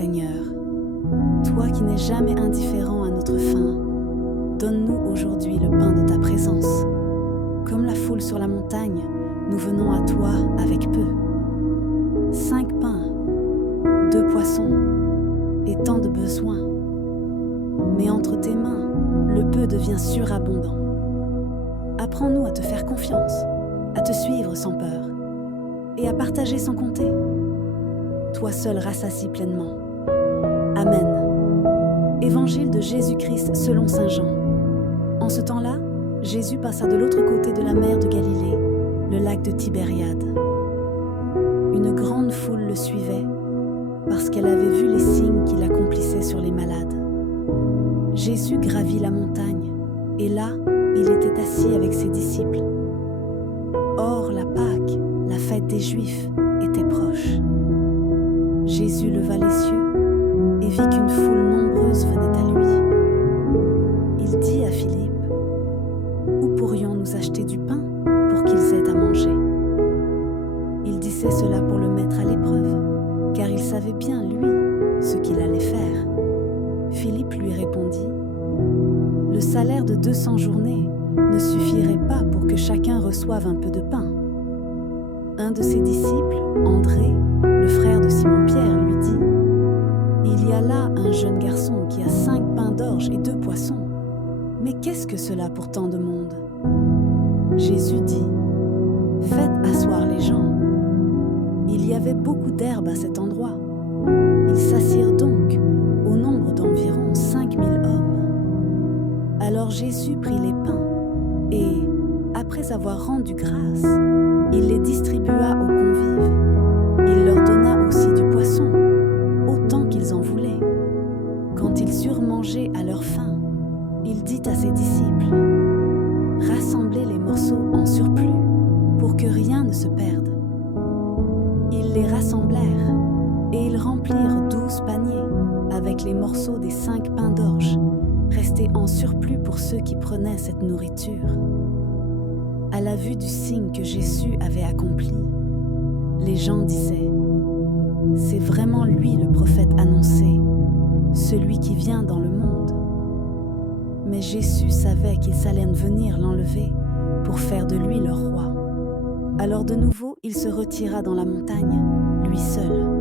Seigneur, toi qui n'es jamais indifférent à notre faim, donne-nous aujourd'hui le pain de ta présence. Comme la foule sur la montagne, nous venons à toi avec peu. 5 pains, 2 poissons et tant de besoins. Mais entre tes mains, le peu devient surabondant. Apprends-nous à te faire confiance, à te suivre sans peur et à partager sans compter. Toi seul rassasie pleinement. Amen. Évangile de Jésus-Christ selon saint Jean. En ce temps-là, Jésus passa de l'autre côté de la mer de Galilée, le lac de Tibériade. Une grande foule le suivait, parce qu'elle avait vu les signes qu'il accomplissait sur les malades. Jésus gravit la montagne, et là, il était assis avec ses disciples. Or, la Pâque, la fête des Juifs, était proche. Jésus leva les yeux et vit qu'une foule nombreuse venait à lui. Il dit à Philippe, « Où pourrions-nous acheter du pain pour qu'ils aient à manger ?» Il disait cela pour le mettre à l'épreuve, car il savait bien, lui, ce qu'il allait faire. Philippe lui répondit, « Le salaire de 200 journées ne suffirait pas pour que chacun reçoive un peu de pain. » Un de ses disciples, André, le frère de Simon-Pierre, lui dit, « Il y a là un jeune garçon qui a 5 pains d'orge et 2 poissons. Mais qu'est-ce que cela pour tant de monde ?» Jésus dit, « Faites asseoir les gens. » Il y avait beaucoup d'herbe à cet endroit. Ils s'assirent donc, au nombre d'environ 5000 hommes. Alors Jésus prit les pains et, après avoir rendu grâce, il les distribua aux convives. Il leur donna aussi du poisson, autant qu'ils en voulaient. Quand ils eurent mangé à leur faim, il dit à ses disciples, « Rassemblez les morceaux en surplus pour que rien ne se perde. » Ils les rassemblèrent et ils remplirent 12 paniers avec les morceaux des 5 pains d'orge, restés en surplus pour ceux qui prenaient cette nourriture. À la vue du signe que Jésus avait accompli, les gens disaient, « C'est vraiment lui le prophète annoncé, celui qui vient dans le monde. » Mais Jésus savait qu'ils allaient venir l'enlever pour faire de lui leur roi. Alors de nouveau, il se retira dans la montagne, lui seul.